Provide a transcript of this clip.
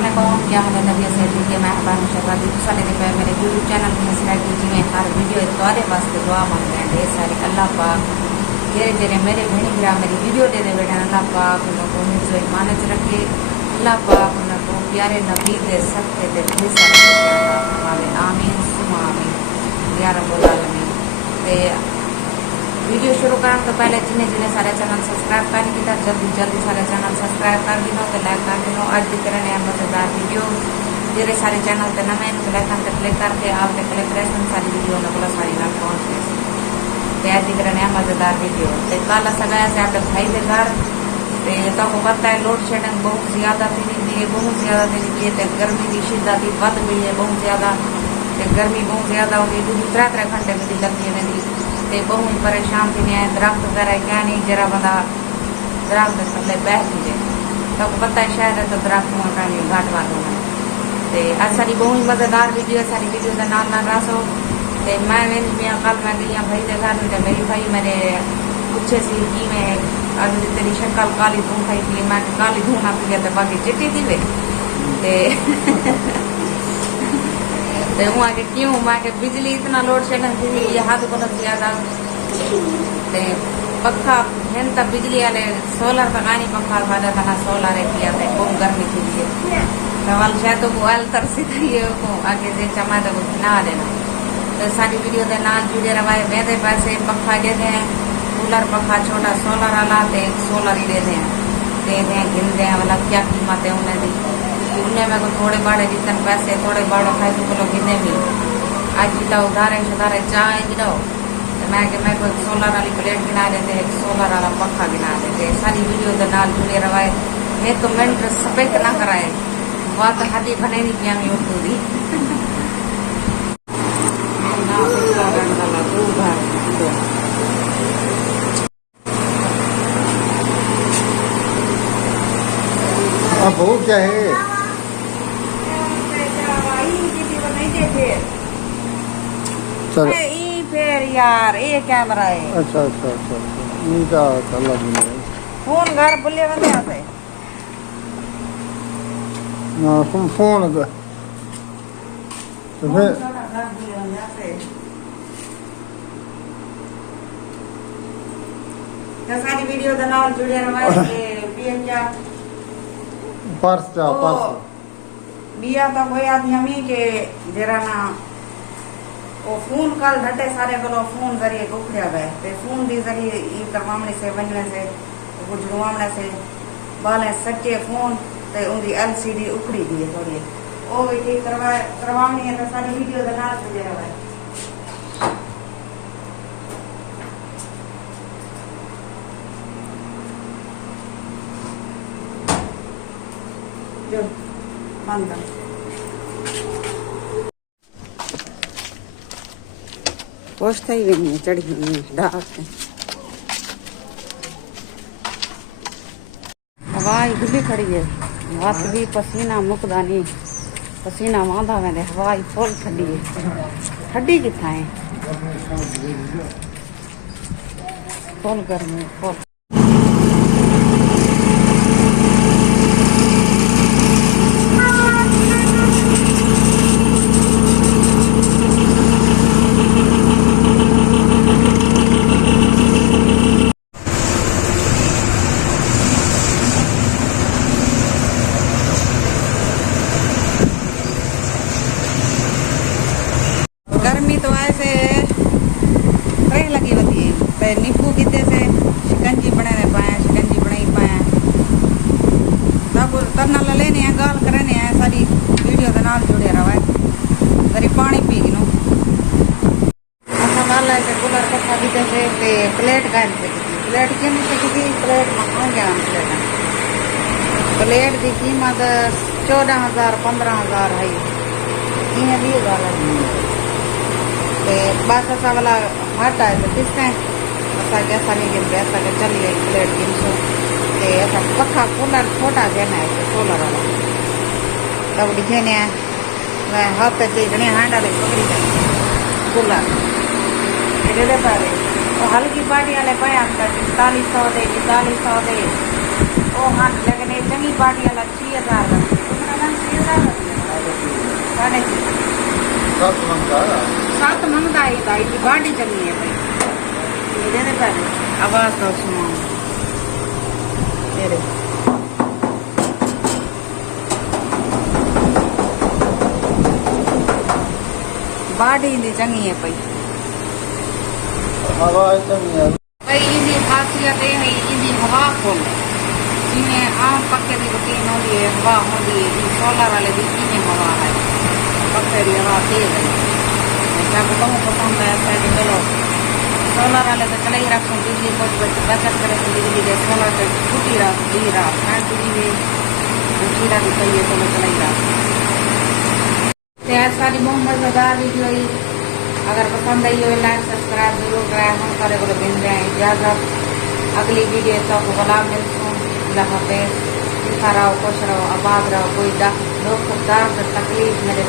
अस्सलामुअलैकुम, क्या हाल है तबीयत से ठीक है। मैं शहबादी साले पे मेरे यूट्यूब चैनल में सब्सक्राइब कीजिए। हर वीडियो तुम्हारे वास्ते दुआ मांगते हैं ढेर सारे। अल्लाह पाक जेरे जेरे मेरे भेणी भरा मेरी वीडियो दे दे बेटा, अल्लाह पाक उनको हिफ्ज़ व ईमान च रखे। अल्लाह पाक उनको प्यारे नबी दे सबके दे ढेर सारे आमीन सुमा आमीन या रब्बुल आलमीन। ते वीडियो शुरू करने तो पहले जिन्हें जिन्हें सारे चैनल सब्सक्राइब कर दिया जल्दी जल्दी सारे चैनल सब्सक्राइब कर दिनो तो लाइक कर दिनो। आज की तरह नया मजेदार वीडियो जेरे सारे चैनल ते नवे तो लाइक कर क्लिक करके आपने क्लिक करें सारी वीडियो ना बोला सारी ना पहुंच गए। आज की तरह नया मजेदार वीडियो ते कल अस गए से आपके भाई के घर ते तो पता है लोड शेडिंग बहुत ज्यादा थी है, बहुत ज्यादा थी है। गर्मी की शिद्दत वध गई है बहुत ज्यादा, गर्मी बहुत ज्यादा हो गई। दूसरी 3 घंटे मेरी लगी है ते बहुत ही परेशान थी है। दरख्त वगैरह क्या नहीं जरा बंदा दरख्त थले बैठ जाए तो पता है शायद तो दरख्त का नहीं घाट बात होना। तो आज सारी बहुत ही मजेदार वीडियो है, सारी वीडियो के नाल रसो। तो मैं भी कल मैं गई भाई के घर तो मेरी भाई मेरे पूछे सी कि मैं अज तेरी शक्ल काली धूं खाई थी। मैं काली धूं ना पी तो बाकी चिट्टी थी वे तो वहाँ के क्यों मैं के बिजली इतना लोड शेडिंग थी ये हद को ज्यादा। पखा है तब बिजली वाले सोलर तक आनी पंखा फायदा था ना सोलर है किया था बहुत गर्मी थी तो वाल शायद वो वाल तरसी थी को आगे से चमा तो ना देना। तो सारी वीडियो के नाल जुड़े रवाए बेदे पैसे पंखा दे दें कूलर पंखा छोटा सोलर वाला तो एक सोलर ही दे दें गिनते हैं वाला क्या कीमत है उन्हें मेरे को थोड़े बड़े जितने पैसे थोड़े बड़े खाए तो लोग गिने भी आज गिटाओ उधारे सुधारे चाय गिटाओ तो मैं को एक सोलर वाली प्लेट गिना देते एक सोलर वाला पंखा गिना देते। सारी वीडियो के नाल जुड़े रवाए मैं तो मिनट सपेट ना कराए बात हाथी बने नहीं किया मैं उर्दू दी बहुत क्या है चलो फिर यार ये कैमरा है। अच्छा अच्छा अच्छा इनका चला फोन घर बुले बंदे आते ना फोन का तो फिर सारी वीडियो का नाल जुड़े रहा पर्स जा पर्स बिया तो कोई आदमी हमी के जरा ना वो फोन कल ढटे सारे गलो फोन जरिए उखड़िया गए ते फोन दी जरिए ई करवामने से बनने से गुजरवामने से बाले सच्चे फोन ते उनकी एलसीडी उखड़ी दी है थोड़ी ओ ठीक करवामनी है तो सारी वीडियो के नाल जुड़े रहे। जो बंद पोस्ता ही नहीं चढ़ी हुई है डाक हवाई खुली खड़ी है हाथ भी पसीना मुकदा नहीं पसीना मांदा में हवाई फुल ठंडी है ठंडी कितना है फुल गर्मी फुल गर्मी तो ऐसे ट्रेन लगी होती है पे नींबू गिद्दे से शिकंजी बने नहीं पाए शिकंजी बना ही पाए तब तरना लेने हैं गाल करने हैं सारी वीडियो के नाल जुड़े रहा है तरी पानी पी गिनो माला से कूलर कथा गिद्दे से ते प्लेट गाल से प्लेट क्यों नहीं सकी प्लेट मंगा गया प्लेट की कीमत 14,000 15,000 है ये भी गाल बस असा वाला हट है तो किस असा ऐसा नहीं गिनते ऐसा के चलिए प्लेट 300 ऐसा पखा कूलर छोटा देना है सोलर वाला तब लिखे ने हाथ चीजने हैंड वाले पकड़ी जाए कूलर दे पारे तो हल्की पार्टी वाले पाया 4500 दे 4500 दे ओ हाथ लगने चंगी पार्टी वाला 6000 का साथ मंगता है भाई की बाड़ी चलनी है भाई ये दे पहले आवाज तो सुनो तेरे बाड़ी दी चंगी है भाई हवा चंगी है भाई इनकी खासियत ये है इनकी हवा फुल जिन्हें आम पक्के की मशीन होती है हवा होती है सोलर वाले की इन्हें हवा है पक्के की हवा तेज है जब कहूँ पसंद है ऐसा कि चलो सोलर वाले तो चला ही रखो बिजली कुछ बचत करे तो बिजली के सोलर से छुट्टी रख दी रहा फैन बिजली खीरा भी चाहिए चलो चला ही रहा तो ऐसा बहुत मजेदार वीडियो ही अगर पसंद आई हो लाइक सब्सक्राइब जरूर कराए हम करे को दिन जाए इजाजत अगली वीडियो तो गुलाम मिलसूँ अल्लाह हाफिज़ रहो खुश रहो आबाद रहो कोई दुख दर्द तकलीफ मेरे